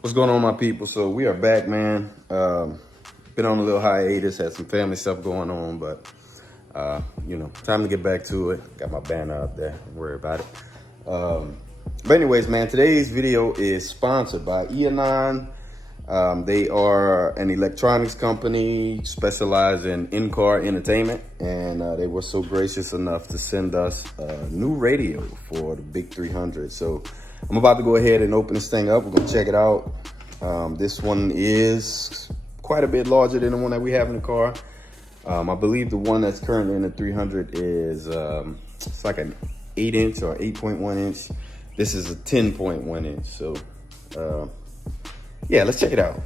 What's going on, my people? So we are back, man. Been on a little hiatus, had some family stuff going on, but time to get back to it. Got my banner up there, don't worry about it. But anyways, man, today's video is sponsored by E&N. They are an electronics company specialized in car entertainment, and they were so gracious enough to send us a new radio for the Big 300. So I'm about to go ahead and open this thing up. We're gonna check it out. This one is quite a bit larger than the one that we have in the car. I believe the one that's currently in the 300 is it's like an 8-inch or 8.1 inch. This is a 10.1 inch. So yeah, let's check it out.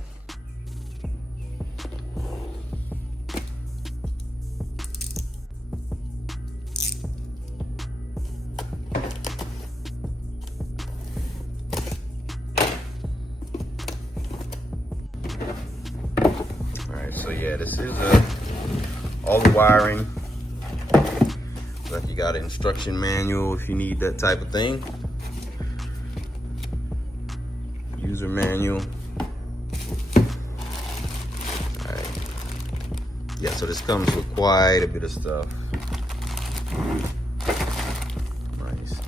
So yeah, this is all the wiring. Like you got an instruction manual if you need that type of thing. User manual. Alright. Yeah, so this comes with quite a bit of stuff. Nice.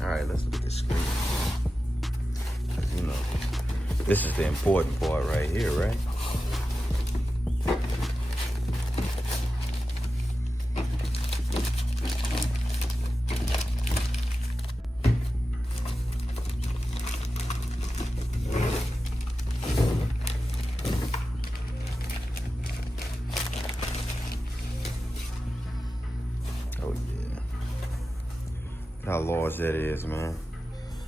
Alright, let's look at the screen. You know, this is the important part right here, right? Oh yeah, look how large that is, man.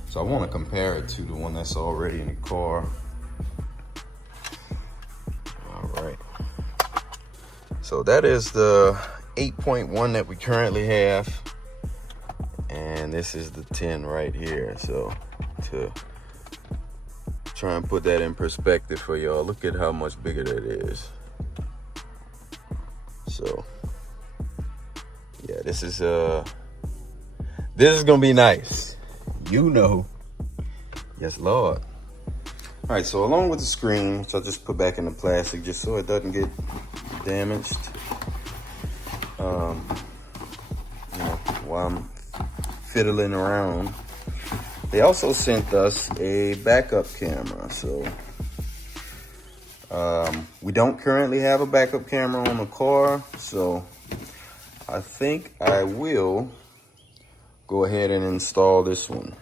So I want to compare it to the one that's already in the car. All right. So that is the 8.1 that we currently have. And this is the 10 right here. So to try and put that in perspective for y'all, look at how much bigger that is. So yeah, this is gonna be nice. You know. Yes, Lord. All right, so along with the screen, which I just put back in the plastic just so it doesn't get damaged. While I'm fiddling around. They also sent us a backup camera. So we don't currently have a backup camera on the car, so I think I will go ahead and install this one.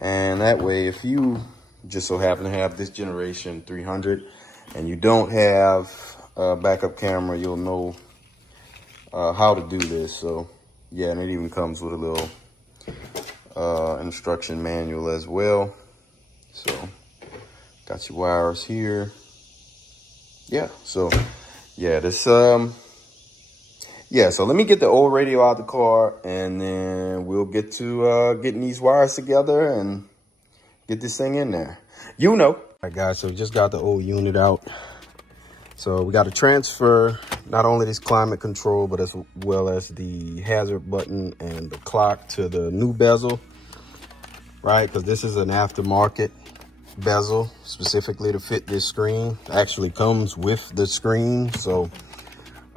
And that way, if you just so happen to have this generation 300 and you don't have a backup camera, you'll know how to do this. So yeah, and it even comes with a little instruction manual as well. So got your wires here. Yeah, so yeah, this yeah, so let me get the old radio out the car, and then we'll get to getting these wires together and get this thing in there. You know. All right, guys, so we just got the old unit out. So we got to transfer not only this climate control, but as well as the hazard button and the clock to the new bezel, right? Because this is an aftermarket bezel specifically to fit this screen. It actually comes with the screen. So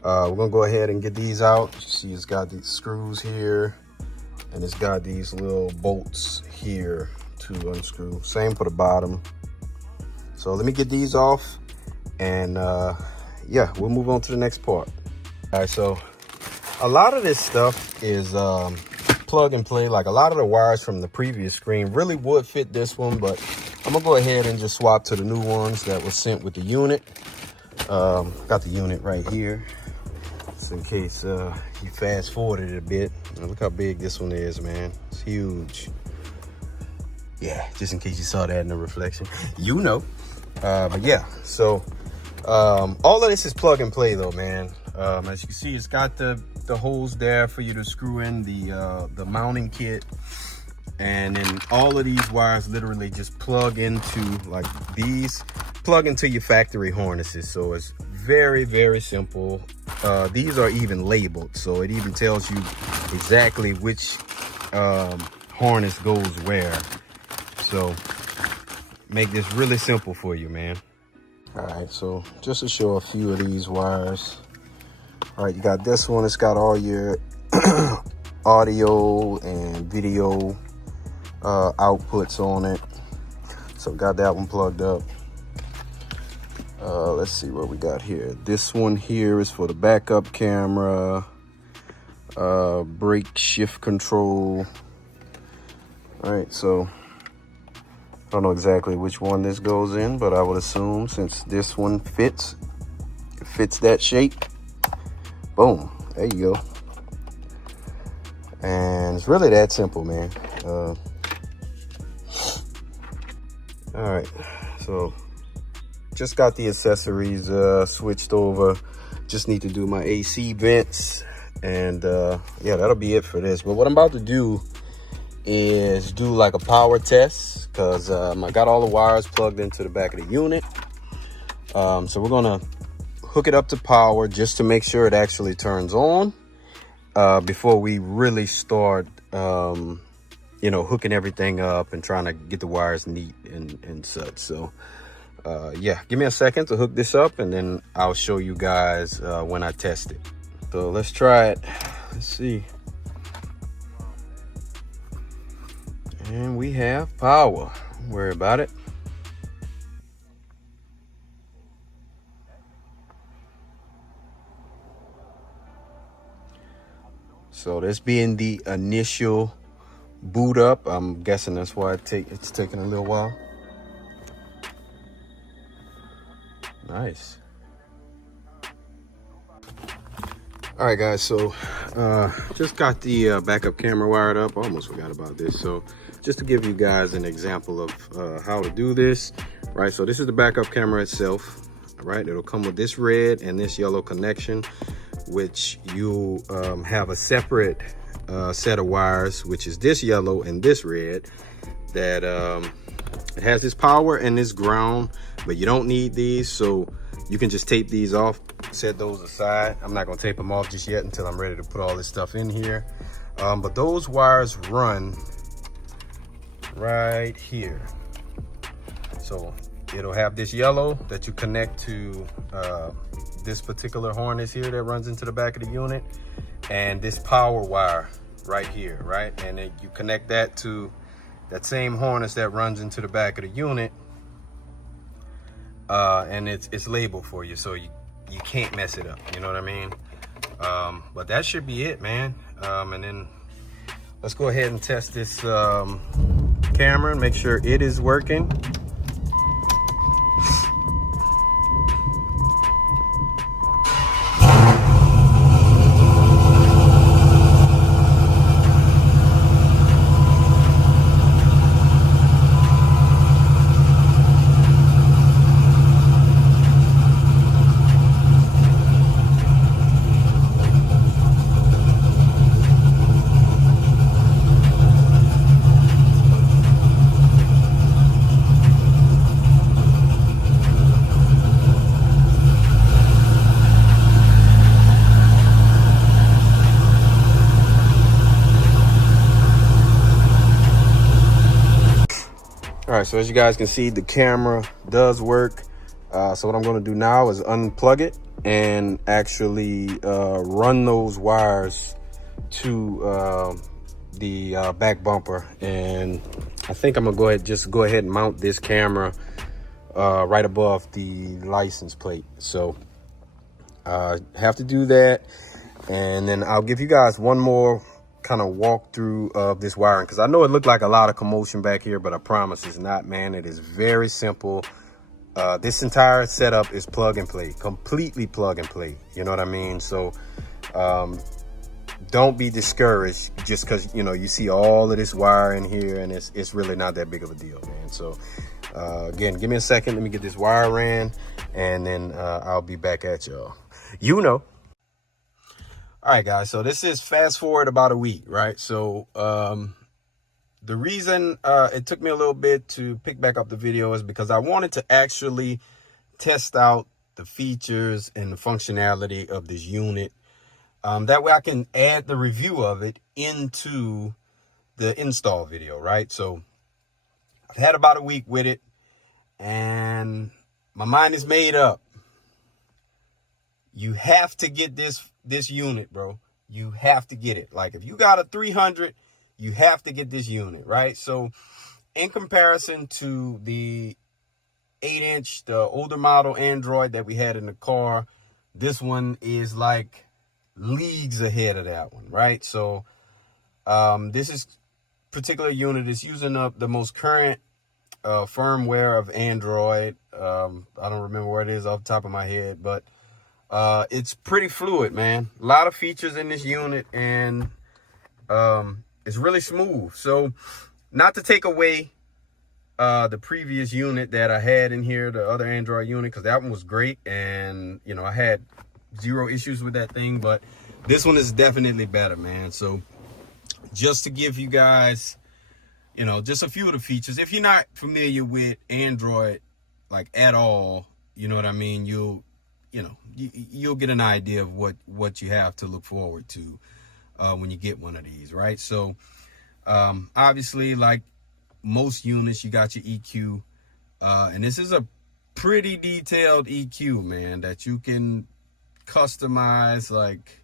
we're gonna go ahead and get these out. You see, it's got these screws here, and it's got these little bolts here to unscrew. Same for the bottom. So let me get these off, and yeah, we'll move on to the next part. All right, so a lot of this stuff is plug and play. Like a lot of the wires from the previous screen really would fit this one, but I'm gonna go ahead and just swap to the new ones that were sent with the unit. Got the unit right here. Just in case you fast forwarded it a bit. Look how big this one is, man. It's huge. Yeah, just in case you saw that in the reflection. You know. But yeah, so all of this is plug and play though, man. As you can see, it's got the holes there for you to screw in the mounting kit. And then all of these wires literally just plug into, like these, plug into your factory harnesses. So it's very, very simple. These are even labeled, so it even tells you exactly which harness goes where. So make this really simple for you, man. All right, so just to show a few of these wires. All right, you got this one. It's got all your audio and video outputs on it. So got that one plugged up. Let's see what we got here. This one here is for the backup camera, brake shift control. All right, so I don't know exactly which one this goes in, but I would assume since this one fits that shape. Boom, there you go. And it's really that simple, man. All right, so just got the accessories switched over. Just need to do my AC vents, and yeah, that'll be it for this. But what I'm about to do is do like a power test, because I got all the wires plugged into the back of the unit. So we're gonna hook it up to power just to make sure it actually turns on before we really start you know, hooking everything up and trying to get the wires neat and such. So yeah, give me a second to hook this up, and then I'll show you guys when I test it. So let's try it. Let's see. And we have power. Don't worry about it. So this being the initial boot up, I'm guessing that's why it's taking a little while. Nice. All right, guys, so just got the backup camera wired up. I almost forgot about this. So just to give you guys an example of how to do this, right? So this is the backup camera itself, right? It'll come with this red and this yellow connection, which you have a separate set of wires, which is this yellow and this red, that it has this power and this ground, but you don't need these, so you can just tape these off, set those aside. I'm not gonna tape them off just yet until I'm ready to put all this stuff in here. But those wires run right here. So it'll have this yellow that you connect to this particular harness here that runs into the back of the unit, and this power wire right here, right? And then you connect that to that same harness that runs into the back of the unit, and it's labeled for you, so you can't mess it up, you know what I mean? But that should be it, man. And then let's go ahead and test this camera and make sure it is working. All right, so as you guys can see, the camera does work. So what I'm going to do now is unplug it and actually run those wires to the back bumper. And I think I'm gonna go ahead and mount this camera right above the license plate. So have to do that, and then I'll give you guys one more kind of walkthrough of this wiring, because I know it looked like a lot of commotion back here, but I promise it's not, man. It is very simple. This entire setup is plug and play, completely plug and play, you know what I mean? So don't be discouraged just because, you know, you see all of this wire in here, and it's really not that big of a deal, man. So again, give me a second, let me get this wire ran, and then I'll be back at y'all, you know. All right, guys, so this is fast forward about a week, right? So the reason it took me a little bit to pick back up the video is because I wanted to actually test out the features and the functionality of this unit. That way I can add the review of it into the install video, right? So I've had about a week with it, and my mind is made up. You have to get this unit, bro. You have to get it. Like, if you got a 300, you have to get this unit, right? So in comparison to the 8-inch, the older model Android that we had in the car, this one is like leagues ahead of that one, right? So this is particular unit is using up the most current firmware of Android. I don't remember what it is off the top of my head, but it's pretty fluid, man. A lot of features in this unit, and it's really smooth. So not to take away the previous unit that I had in here, the other Android unit, because that one was great, and you know, I had zero issues with that thing, but this one is definitely better, man. So just to give you guys, you know, just a few of the features. If you're not familiar with Android like at all, you know what I mean, you'll get an idea of what you have to look forward to when you get one of these, right? So obviously, like most units, you got your EQ, and this is a pretty detailed EQ, man, that you can customize, like,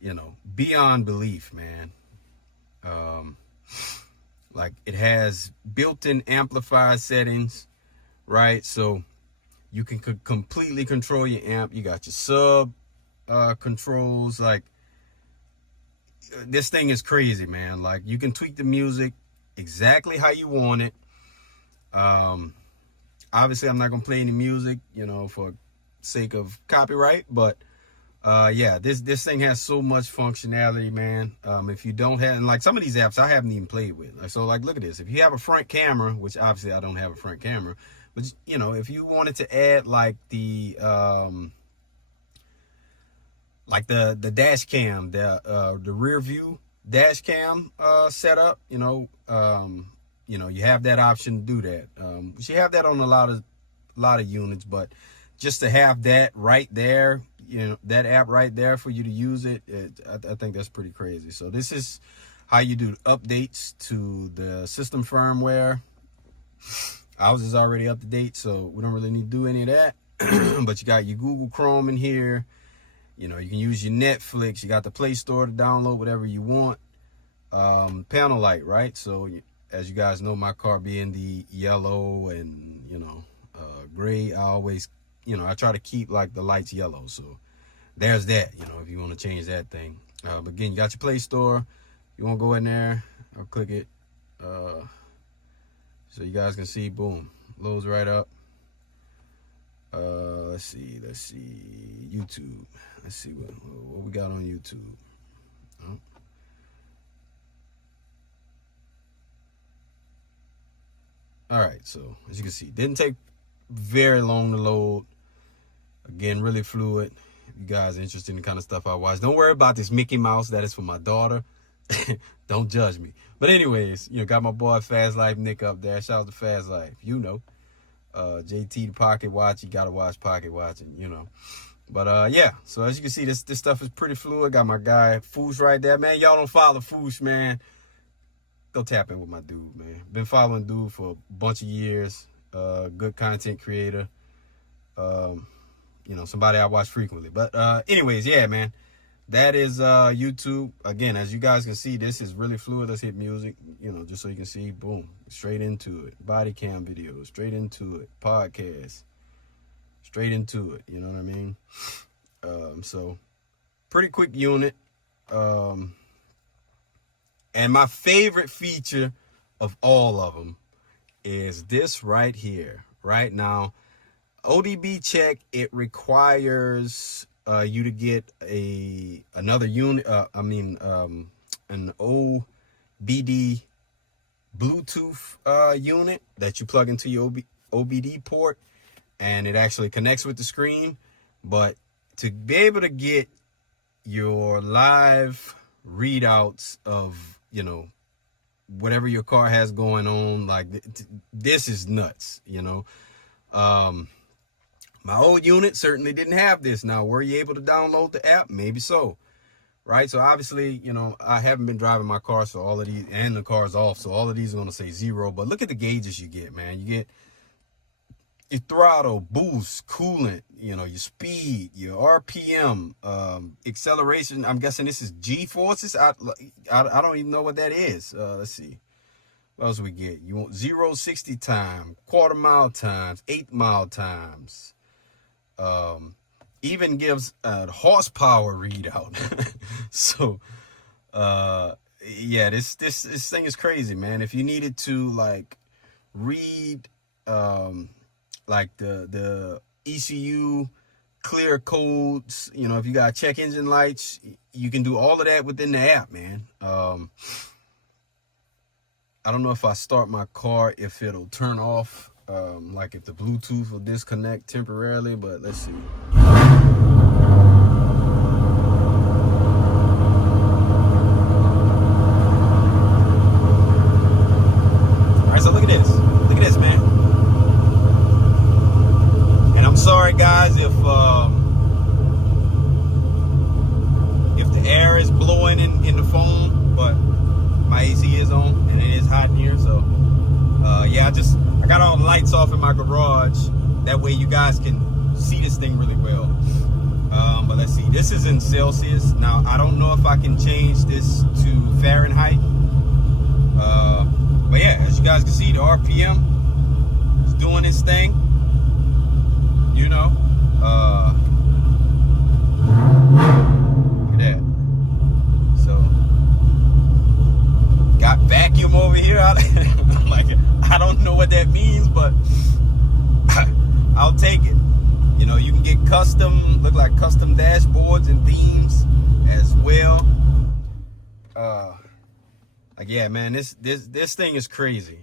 you know, beyond belief, man. Like, it has built-in amplifier settings, right? So you can completely control your amp. You got your sub controls. Like, this thing is crazy, man. Like, you can tweak the music exactly how you want it. Obviously, I'm not gonna play any music, you know, for sake of copyright, but yeah, this thing has so much functionality, man. If you don't have, and like some of these apps I haven't even played with. Like, so like, look at this. If you have a front camera, which obviously I don't have a front camera, but you know, if you wanted to add like the dash cam, the rear view dash cam setup, you know, you have that option to do that. You have that on a lot of units, but just to have that right there, you know, that app right there for you to use it, I think that's pretty crazy. So this is how you do updates to the system firmware. Ours is already up to date, so we don't really need to do any of that. But you got your Google Chrome in here. You know, you can use your Netflix. You got the Play Store to download whatever you want. Panel light, right? So as you guys know, my car being the yellow and, you know, gray, I always, you know, I try to keep like the lights yellow. So there's that, you know, if you want to change that thing. But again, you got your Play Store. You want to go in there, I'll click it. So you guys can see, boom, loads right up. Let's see, YouTube. Let's see what we got on YouTube. Oh. All right, so as you can see, didn't take very long to load. Again, really fluid. If you guys are interested in the kind of stuff I watch, don't worry about this Mickey Mouse. That is for my daughter. Don't judge me. But anyways, you know, got my boy Fast Life Nick up there. Shout out to Fast Life. You know, JT the Pocket Watch. You gotta watch Pocket Watching. You know. But yeah. So as you can see, this stuff is pretty fluid. Got my guy Foosh right there, man. Y'all don't follow Foosh, man. Go tap in with my dude, man. Been following dude for a bunch of years. Good content creator. You know, somebody I watch frequently. But anyways, yeah, man. That is YouTube. Again, as you guys can see, this is really fluid. Let's hit music, you know, just so you can see. Boom. Straight into it. Body cam videos. Straight into it. Podcast. Straight into it. You know what I mean? So, pretty quick unit. And my favorite feature of all of them is this right here. Right now, ODB check, it requires you to get another unit, an OBD Bluetooth unit that you plug into your OBD port, and it actually connects with the screen. But to be able to get your live readouts of, you know, whatever your car has going on, like this is nuts, you know. My old unit certainly didn't have this. Now, were you able to download the app? Maybe so. right? So obviously, you know, I haven't been driving my car, so all of these, and the car's off, so all of these are going to say 0. But look at the gauges you get, man. You get your throttle, boost, coolant, you know, your speed, your RPM, acceleration. I'm guessing this is G-forces. I don't even know what that is. Let's see. What else we get? You want 0-60 time, quarter mile times, 8-mile times. Even gives a horsepower readout. So, yeah, this thing is crazy, man. If you needed to like read, like the ECU clear codes, you know, if you got check engine lights, you can do all of that within the app, man. I don't know if I start my car, if it'll turn off, like if the Bluetooth will disconnect temporarily, but let's see. All right, so look at this. Look at this, man. And I'm sorry, guys, if the air is blowing in the phone, but my AC is on and it is hot in here. So yeah, I got all the lights off in my garage. That way you guys can see this thing really well. But let's see, this is in Celsius. Now, I don't know if I can change this to Fahrenheit. But yeah, as you guys can see, the RPM is doing its thing. You know, look at that. So, got vacuum over here. I'm like, I don't know what that means, but I'll take it. You know, you can get custom, look like custom dashboards and themes as well. Like, yeah, man, this thing is crazy.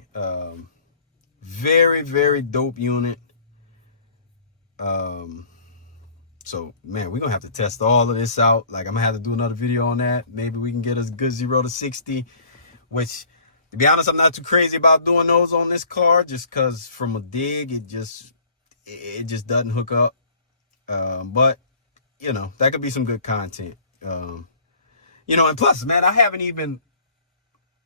Very, very dope unit. So, man, we're gonna have to test all of this out. Like, I'm gonna have to do another video on that. Maybe we can get a good 0-60, which, to be honest, I'm not too crazy about doing those on this car, just because from a dig, it just doesn't hook up. But, you know, that could be some good content. You know, and plus, man,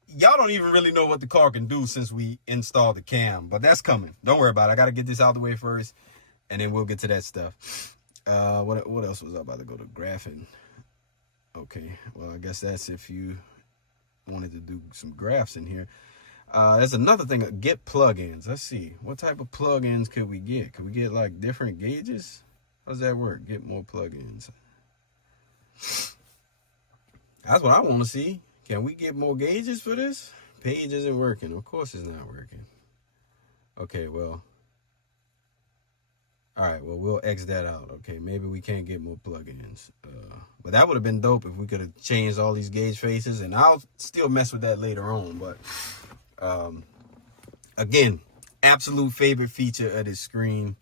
y'all don't even really know what the car can do since we installed the cam, but that's coming. Don't worry about it. I got to get this out of the way first, and then we'll get to that stuff. What else was I about to go to graphing? Okay, well, I guess that's if you wanted to do some graphs in here. There's another thing, get plugins. Let's see, what type of plugins could we get? Could we get like different gauges? How does that work? Get more plugins. That's what I want to see. Can we get more gauges for this? Page isn't working. Of course it's not working. Okay, well. All right, well, we'll X that out. Okay, maybe we can't get more plugins. But that would have been dope if we could have changed all these gauge faces. And I'll still mess with that later on. But, again, absolute favorite feature of this screen.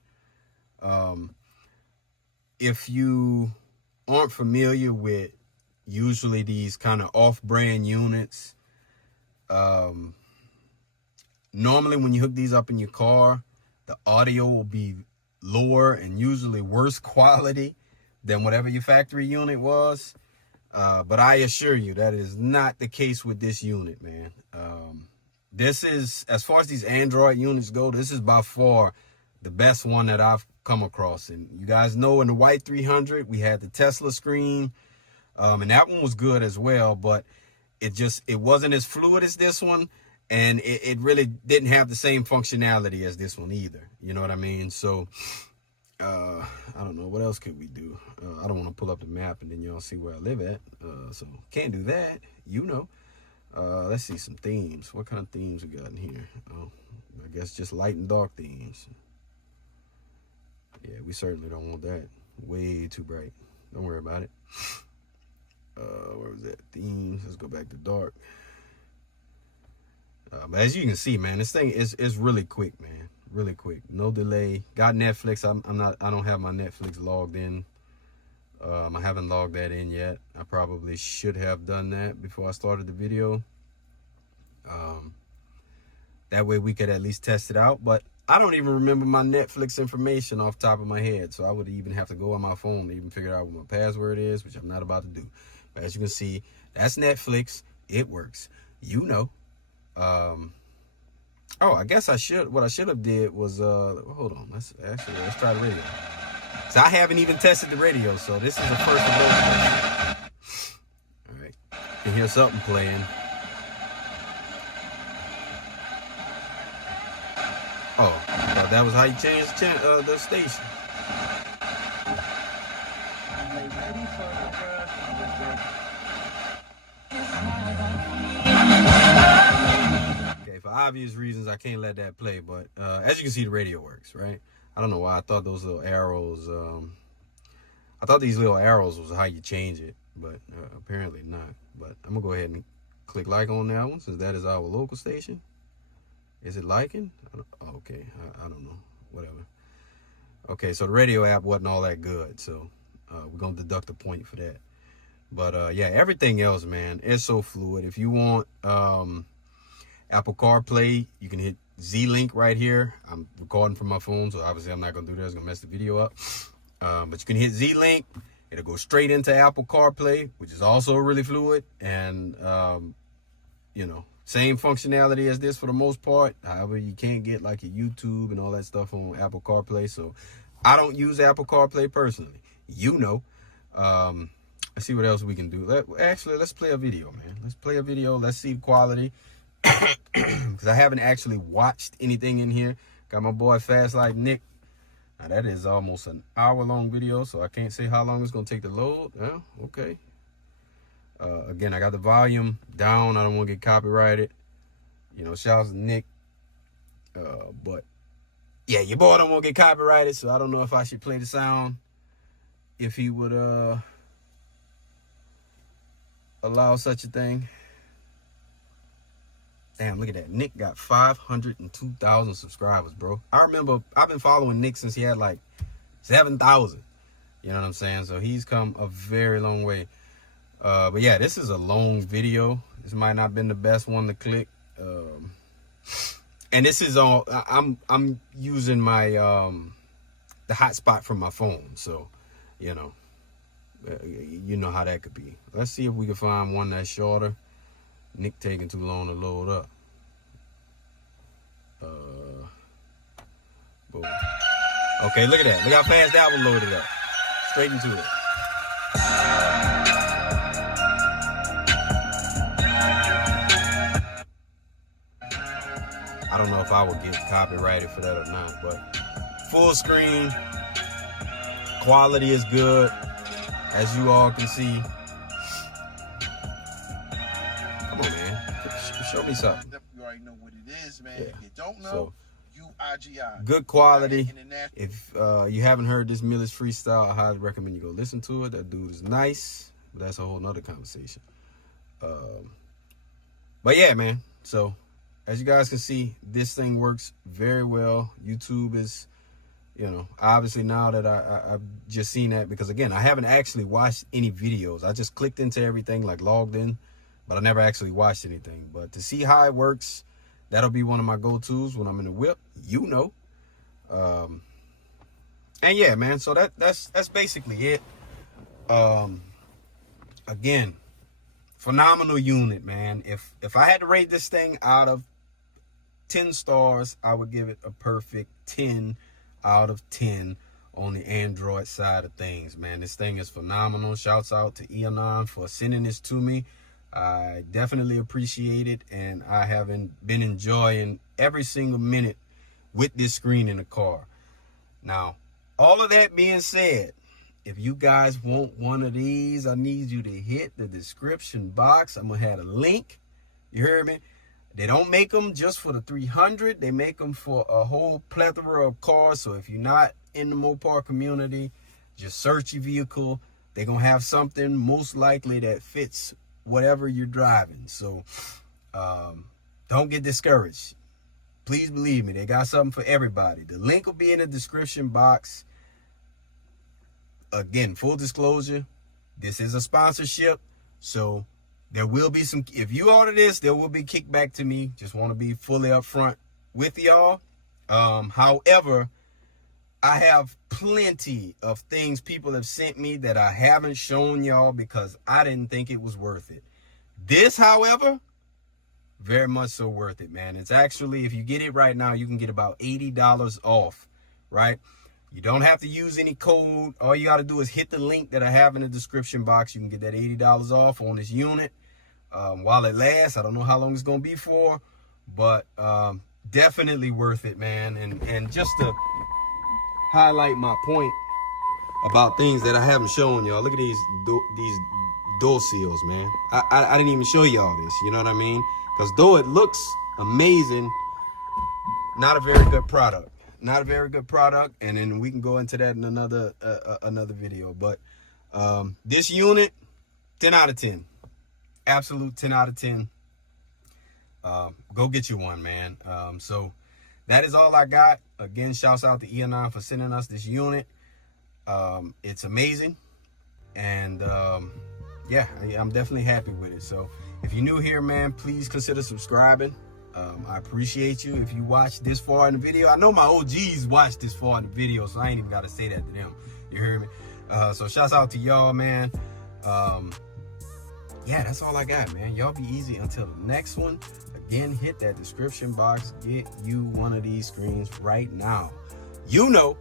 If you aren't familiar with usually these kind of off-brand units, normally when you hook these up in your car, the audio will be lower and usually worse quality than whatever your factory unit was. But I assure you that is not the case with this unit, man. This is, as far as these Android units go, this is by far the best one that I've come across. And you guys know in the white 300, we had the Tesla screen. And that one was good as well, but it wasn't as fluid as this one. And it really didn't have the same functionality as this one either. You know what I mean? So, I don't know. What else could we do? I don't want to pull up the map and then y'all see where I live at. So can't do that. You know. Let's see some themes. What kind of themes we got in here? Oh, I guess just light and dark themes. Yeah, we certainly don't want that. Way too bright. Don't worry about it. Where was that? Themes. Let's go back to dark. But as you can see, man, this thing is really quick, man. Really quick. No delay. Got Netflix. I don't have my Netflix logged in. I haven't logged that in yet. I probably should have done that before I started the video. That way we could at least test it out. But I don't even remember my Netflix information off the top of my head. So I would even have to go on my phone to even figure out what my password is, which I'm not about to do. As you can see, that's Netflix. It works. You know. Oh, I guess what I should have did was, hold on. Let's try the radio. So I haven't even tested the radio, so this is the first of those. All right. You can hear something playing. Oh, that was how you change the station. Okay, for obvious reasons, I can't let that play, but as you can see, the radio works, right? I don't know why I thought those little arrows, I thought these little arrows was how you change it, but apparently not. But I'm gonna go ahead and click like on that one, since that is our local station. Is it liking? Okay, I don't know, whatever. Okay, so the radio app wasn't all that good, so we're gonna deduct a point for that. But yeah, everything else, man, it's so fluid. If you want Apple CarPlay, you can hit Z-Link right here. I'm recording from my phone, so obviously I'm not gonna do that. It's gonna mess the video up. But you can hit Z-Link. It'll go straight into Apple CarPlay, which is also really fluid. And, you know, same functionality as this for the most part. However, you can't get like your YouTube and all that stuff on Apple CarPlay. So I don't use Apple CarPlay personally. You know. Let's see what else we can do. Let's play a video, man. Let's play a video. Let's see the quality. Because I haven't actually watched anything in here. Got my boy Fast Like Nick. Now that is almost an hour-long video, so I can't say how long it's going to take to load. Yeah, okay. Again, I got the volume down. I don't want to get copyrighted. You know, shout out to Nick. But, yeah, your boy don't want to get copyrighted, so I don't know if I should play the sound. If he would allow such a thing. Damn, look at that. Nick got 502,000 subscribers, bro. I remember I've been following Nick since he had like 7,000. You know what I'm saying? So he's come a very long way. But yeah, this is a long video. This might not have been the best one to click. And this is all I'm using my the hotspot from my phone. So, you know how that could be. Let's see if we can find one that's shorter. Nick taking too long to load up. Boom. Okay, look at that. Look how fast that one loaded up. Straight into it. I don't know if I would get copyrighted for that or not, but full screen, quality is good, as you all can see. Show me something. You already know what it is, man. Yeah. If you don't know, UIGI. Good quality. If you haven't heard this Miller's freestyle, I highly recommend you go listen to it. That dude is nice, but that's a whole nother conversation. But yeah, man. So as you guys can see, this thing works very well. YouTube is, obviously now that I've just seen that, because again, I haven't actually watched any videos. I just clicked into everything, like logged in, but I never actually watched anything. But to see how it works, that'll be one of my go-tos when I'm in the whip, And yeah, man, so that's basically it. Again, phenomenal unit, man. If I had to rate this thing out of 10 stars, I would give it a perfect 10 out of 10 on the Android side of things, man. This thing is phenomenal. Shouts out to Eonon for sending this to me. I definitely appreciate it, and I have been enjoying every single minute with this screen in the car. Now, all of that being said, if you guys want one of these, I need you to hit the description box. I'm going to have a link. You heard me? They don't make them just for the 300. They make them for a whole plethora of cars. So if you're not in the Mopar community, just search your vehicle. They're going to have something most likely that fits whatever you're driving. So don't get discouraged. Please believe me, they got something for everybody. The link will be in the description box. Again, full disclosure, this is a sponsorship, so there will be some, if you order this, there will be kickback to me. Just want to be fully upfront with y'all. However, I have plenty of things people have sent me that I haven't shown y'all because I didn't think it was worth it. This, however, very much so worth it, man. It's actually, if you get it right now, you can get about $80 off, right? You don't have to use any code. All you got to do is hit the link that I have in the description box. You can get that $80 off on this unit while it lasts. I don't know how long it's going to be for, but definitely worth it, man. And just to highlight my point about things that I haven't shown y'all, look at these door seals, man. I didn't even show y'all this, you know what I mean? Because though it looks amazing, not a very good product. Not a very good product, and then we can go into that in another video. But this unit, 10 out of 10. Absolute 10 out of 10. Go get you one, man. So that is all I got. Again, shouts out to E&I for sending us this unit. It's amazing, and yeah, I'm definitely happy with it. So if you're new here, man, please consider subscribing. I appreciate you if you watch this far in the video. I know my OGs watch this far in the video, so I ain't even got to say that to them. You hear me? So shouts out to y'all, man. Yeah, that's all I got, man. Y'all be easy until the next one. Again, hit that description box. Get you one of these screens right now. You know